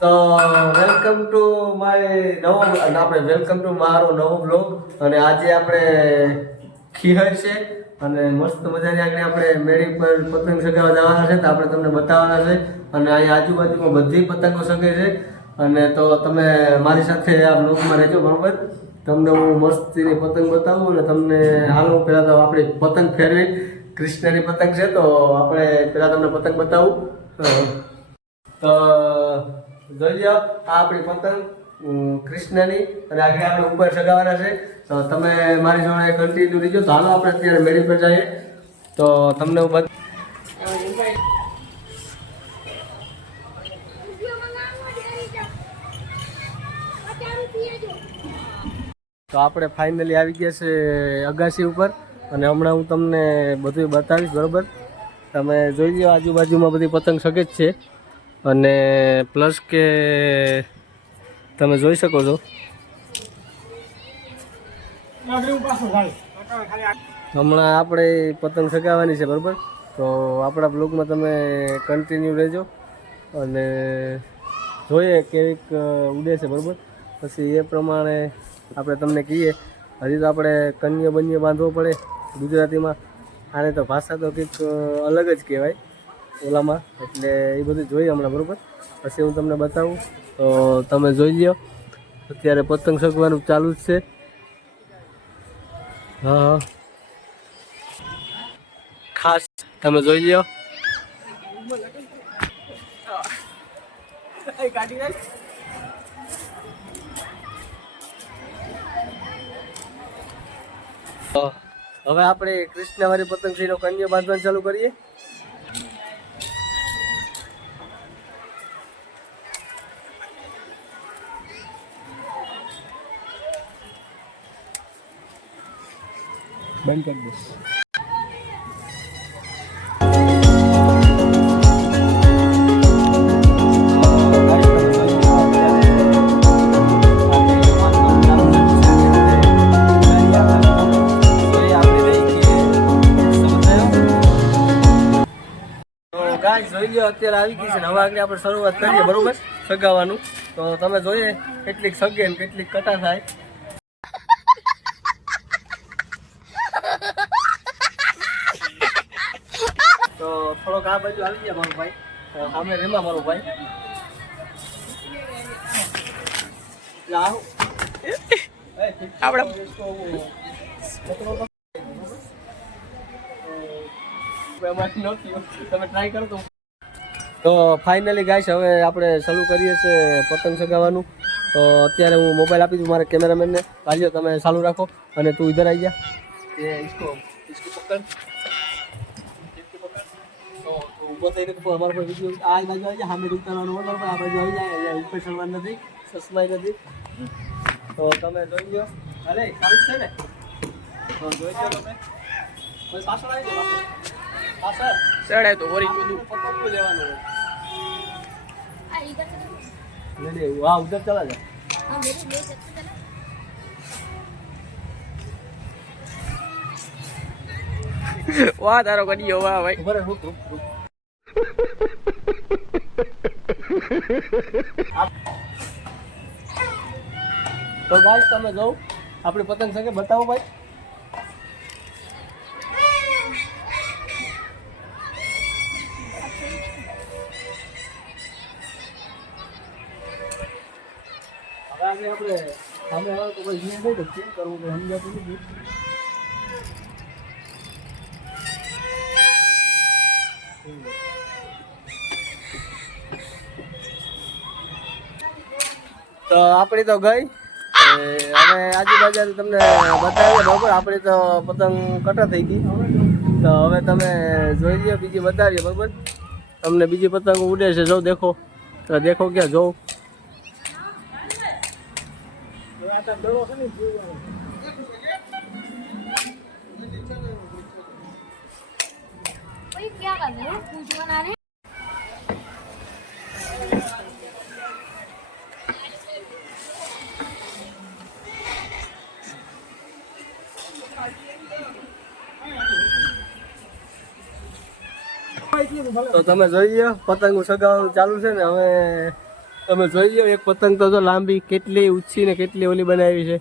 તો welcome to my નવો આપણે વેલકમ ટુ મારો નવો બ્લોગ. અને આજે આપણે ખીહર છે અને મસ્ત મજાની આગળ આપણે મેળી પર પતંગ સગાવવા જવાના છે, તો આપણે તમને બતાવવાના છે. અને અહીં આજુબાજુમાં બધી પતંગો સગે છે, અને તો તમે મારી સાથે આ બ્લોગમાં રહેજો, બરોબર? તમને હું મસ્તીની પતંગ બતાવું અને તમને હાલો પહેલાં તો આપણી પતંગ ફેરવી. કૃષ્ણની પતંગ છે, તો આપણે પહેલાં તમને પતંગ બતાવું. તો જોઈ લો, આ આપણી પતંગ કૃષ્ણની, અને આગળ આપણે ઉપર સગાવવાના છે. તો તમે મારી જોડે કન્ટિન્યુ રહીજો. તો હાલો આપણે અત્યારે મેળી પર જઈએ, તો તમને હું તો આપણે ફાઇનલી આવી ગયા છે અગાસી ઉપર, અને હમણાં હું તમને બધું બતાવીશ, બરોબર? તમે જોઈ લો, આજુબાજુમાં બધી પતંગ સગે જ છે, અને પ્લસ કે તમે જોઈ શકો છો હમણાં આપણે પતંગ સગાવવાની છે, બરોબર? તો આપણા બ્લોગમાં તમે કન્ટિન્યુ રહેજો અને જોઈએ કેવીક ઉડે છે, બરોબર? પછી એ પ્રમાણે આપણે તમને કહીએ. હજી તો આપણે કન્યો બન્યો બાંધવો પડે ગુજરાતીમાં, આને તો ભાષા તો કંઈક અલગ જ કહેવાય ઓલામાં, એટલે એ બધું જોઈએ હમણાં, બરોબર? પછી હું તમને બતાવું, તો તમે જોઈ લો. અત્યારે પતંગ સગવાનું ચાલુ જ છે. હા, ખાસ તમે જોઈ લો. હવે આપણે કૃષ્ણવાળી પતંગનો કન્યો બાંધવાનું ચાલુ કરીએ. બંધ કરી દઈશ. જોઈ લો, અત્યારે આવી ગઈ છે ને હવે આગળ આપણે શરૂઆત કરીએ, બરોબર? સગાવાનું. તો તમે જોઈએ કેટલીક સગે ને કેટલીક કટા થાય. તો થોડોક આ બાજુ આવી ગયા મારો ભાઈ, સામે રેમા મારો ભાઈ. તમે ટ્રાય કરો તો ફાઇનલી ગાઈસ હવે આપણે શરૂ કરીએ છીએ પતંગ સગાવવાનું. તો અત્યારે હું મોબાઈલ આપી દઉં મારા કેમેરામેનને. ભાઈઓ તમે ચાલુ રાખો, અને તું ઇધર આવી જા. ये इसको पकड़, तो ऊपर से हमारे पर वीडियो आज बाजू આવી જાય, સામે ઉતારવાનું હોય, બરાબર? આ બાજુ આવી જાય, ઉપર ચડવાનું નથી, સસમાઈ નથી. તો તમે જોઈ લો. અરે સારું છે ને? તો જોઈ લો તમે. કોઈ પાછળ આવી જાય, પાછળ ચડે તો વરી બધું પકડવું લેવાનું હોય. नहीं वहाँ उधर चला जा. वाह तारो कडियो वाह भाई. ऊपर रुक रुक रुक. તો ગાઈસ તમે જો આપણી પતંગ સંગે બતાવો ભાઈ. આપણે સામે આવે તો ભાઈ અહીંયા નહીં, તો કેમ કરવું કે સમજાતું નથી. તો આપણી તો ગઈ, હવે આજુબાજુ તમને બતાવીએ, બરાબર? આપણી તો પતંગ કટા થઈ ગઈ. તો હવે તમે જોઈ લો, બીજી બતાવીએ, બરાબર? તમને બીજી પતંગ ઉડે છે, જો દેખો. તો દેખો ક્યાં જોઉં. क्या करना है पूछ बनाने. તો તમે જોઈ લો પતંગ સગાવવાનું ચાલુ છે ને. હવે તમે જોઈ લો એક પતંગ તો જો લાંબી કેટલી ઊંચી ને કેટલી ઓલી બનાવી છે